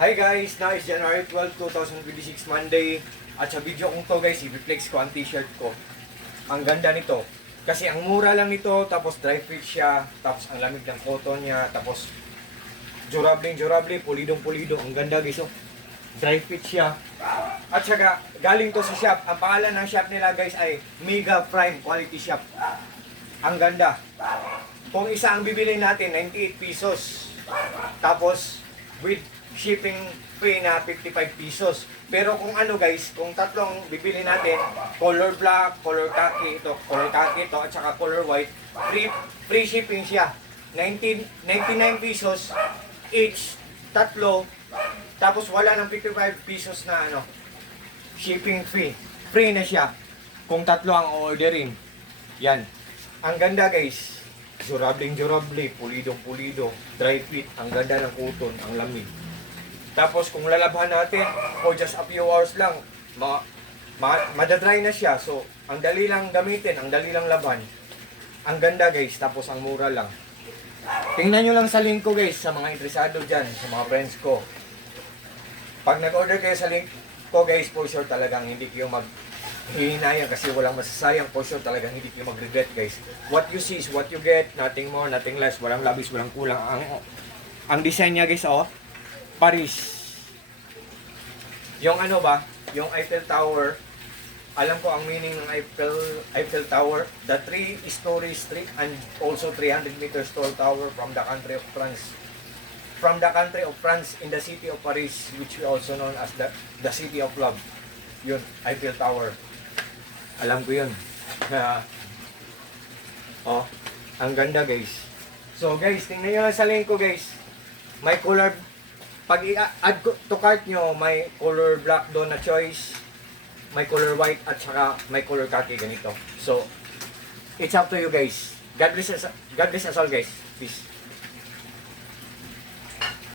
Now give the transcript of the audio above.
Hi guys! Now is January 12, 2026 Monday. At sa video kong to guys, i-flex ko ang t-shirt ko. Ang ganda nito. Kasi ang mura lang nito, tapos dry fit siya, tapos ang lamig ng cotton niya, tapos durable, pulidong-pulido. Ang ganda guys, oh. Dry fit siya. At saka, galing to sa shop. Ang pangalan ng shop nila guys ay Mega Prime Quality Shop. Ang ganda. Kung isa ang bibili natin, 98 pesos. Tapos, with shipping fee na 55 pesos. Pero kung ano guys, kung tatlong bibili natin, color black, color khaki ito, at saka color white, free shipping siya. 99 pesos each, tatlo, tapos wala ng 55 pesos na shipping fee. Free na siya kung tatlo ang orderin. Yan. Ang ganda guys. Durable, pulidong-pulido, dry fit, ang ganda ng cotton, ang lamig. Tapos kung lalabhan natin, for just a few hours lang, madadry na siya. So, ang dali lang gamitin, ang dali lang laban. Ang ganda guys, tapos ang mura lang. Tingnan nyo lang sa link ko guys, sa mga interesado dyan, sa mga friends ko. Pag nag-order kayo sa link ko guys, for sure talagang hindi kayo hihinayang kasi walang masasayang, for sure talagang hindi kayo mag-regret guys. What you see is what you get, nothing more, nothing less, walang labis, walang kulang. Ang design niya guys, oh, Paris. Yung yung Eiffel Tower, alam ko ang meaning ng Eiffel Tower, the 3-story street and also 300 meters tall tower from the country of France. From the country of France in the city of Paris, which we also known as the city of love. Yun, Eiffel Tower. Alam ko yun. Oh, ang ganda guys. So guys, tingnan nyo lang sa link ko guys. May color, pag i-add to cart nyo, may color black doon na choice. May color white at saka may color khaki ganito. So, it's up to you guys. God bless us all guys. Peace.